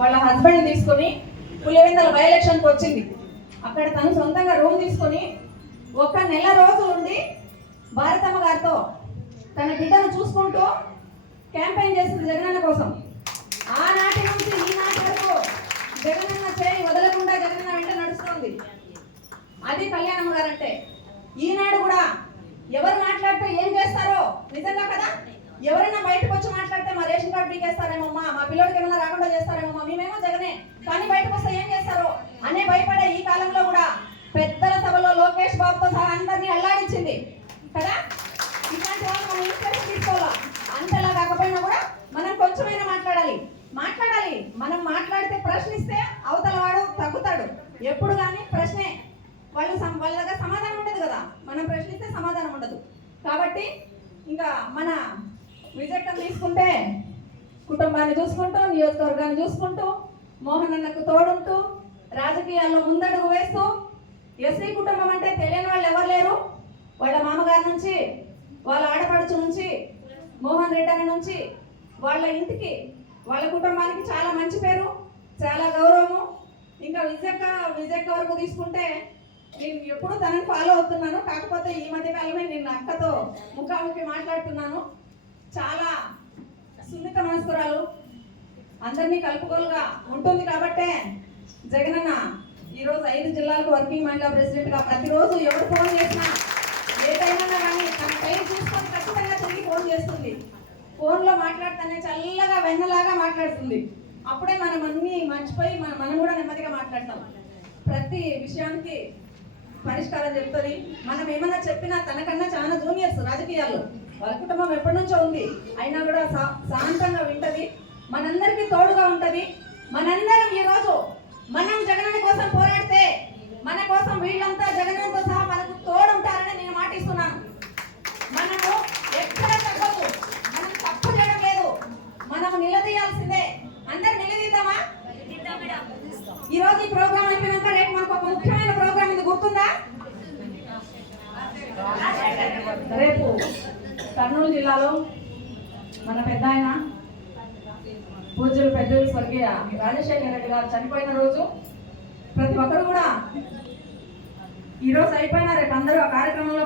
వాళ్ళ హస్బెండ్ తీసుకొని పులివెందుల బై ఎలక్షన్కి వచ్చింది. అక్కడ తను సొంతంగా రూమ్ తీసుకొని 1 నెల రోజు ఉండి భారతమ్మ గారితో తన బిడ్డను చూసుకుంటూ క్యాంపెయిన్ చేస్తుంది జగనన్న కోసం. ఆనాటి నుంచి ఈనాటి వరకు జగనన్న చేయి వదలకుండా జగనన్న వెంట నడుస్తుంది. అది కళ్యాణమ్మ గారంటే. ఈనాడు కూడా ఎవరు మాట్లాడితే ఏం చేస్తారో నిజంగా కదా, ఎవరైనా బయటకు వచ్చి మాట్లాడితే మా రేషన్ కార్డు పీకేస్తారేమమ్మా, మా పిల్లలకి ఏమైనా రాకుండా చేస్తారేమమ్మా, మేమేమో జగనే, కానీ బయటకు వస్తే ఏం చేస్తారో అనే భయపడే ఈ కాలంలో కూడా పెద్దల సభలో లోకేష్ బాబుతో సహా అందరినీ అల్లాడించింది కదా. ఇలాంటి వాళ్ళు మనం ఇన్స్పిరేషన్ తీసుకోవాలా. అంతలా కాకపోయినా కూడా మనం కొంచెమైనా మాట్లాడాలి. మనం మాట్లాడితే ప్రశ్నిస్తే అవతల వాడు తగ్గుతాడు. ఎప్పుడు కానీ ప్రశ్నే, వాళ్ళ దగ్గర సమాధానం ఉండదు కదా, మనం ప్రశ్నిస్తే సమాధానం ఉండదు. కాబట్టి ఇంకా మన విజయకం తీసుకుంటే కుటుంబాన్ని చూసుకుంటూ, నియోజకవర్గాన్ని చూసుకుంటూ, మోహన్ అన్నకు తోడుంటూ, రాజకీయాల్లో ముందడుగు వేస్తూ, ఎస్సీ కుటుంబం అంటే తెలియని వాళ్ళు ఎవరు లేరు. వాళ్ళ మామగారి నుంచి, వాళ్ళ ఆడపడుచు నుంచి, మోహన్ రెడ్డి నుంచి వాళ్ళ ఇంటికి, వాళ్ళ కుటుంబానికి చాలా మంచి పేరు, చాలా గౌరవము. ఇంకా విజయక్క వరకు తీసుకుంటే నేను ఎప్పుడు తనని ఫాలో అవుతున్నాను. కాకపోతే ఈ మధ్య కాలమే నేను అక్కతో ముఖాముఖి మాట్లాడుతున్నాను. చాలా సున్నిత మనస్కురాలు, అందరినీ కలుపుకోలుగా ఉంటుంది. కాబట్టే జగనన్న ఈరోజు 5 జిల్లాలకు వర్కింగ్ మహిళా ప్రెసిడెంట్గా ప్రతిరోజు ఎవరు ఫోన్ చేసినా ఏదైనా కానీ తన టైం చూసుకొని ఖచ్చితంగా తిరిగి ఫోన్ చేస్తుంది. ఫోన్లో మాట్లాడుతూనే చల్లగా వెన్నలాగా మాట్లాడుతుంది. అప్పుడే మనం అన్నీ మర్చిపోయి మనం కూడా నెమ్మదిగా మాట్లాడతాం. ప్రతి విషయానికి పరిష్కారం చెప్తుంది. మనం ఏమన్నా చెప్పినా తనకన్నా చాలా జూనియర్స్ రాజకీయాల్లో, వాళ్ళ కుటుంబం ఎప్పటి నుంచో ఉంది, అయినా కూడా శాంతంగా వింటది, మనందరికీ తోడుగా ఉంటది. మనందరం ఈరోజు మనం జగనన్న కోసం పోరాడితే మన కోసం వీళ్ళంతా జగనన్నతో సహా మనకు తోడు ఉంటారని నేను మాటిస్తున్నాను. మనము ఎక్కడ తగ్గదు, మనం తప్పు చేయడం లేదు, మనం నిలదీయాల్సిందే. అందరు నిలదీద్దామా? ఈరోజు ఈ ప్రోగ్రామ్ అయిపోయినాక రేపు మనకు ఒక ముఖ్యమైన ప్రోగ్రామ్ ఇది గుర్తుందా? రేపు కర్నూలు జిల్లాలో మన పెద్ద ఆయన పెద్దలు స్వర్గీయ రాజశేఖర రెడ్డి గారు చనిపోయిన రోజు. ప్రతి ఒక్కరు కూడా ఈరోజు అయిపోయినా రేపు అందరూ ఆ కార్యక్రమంలో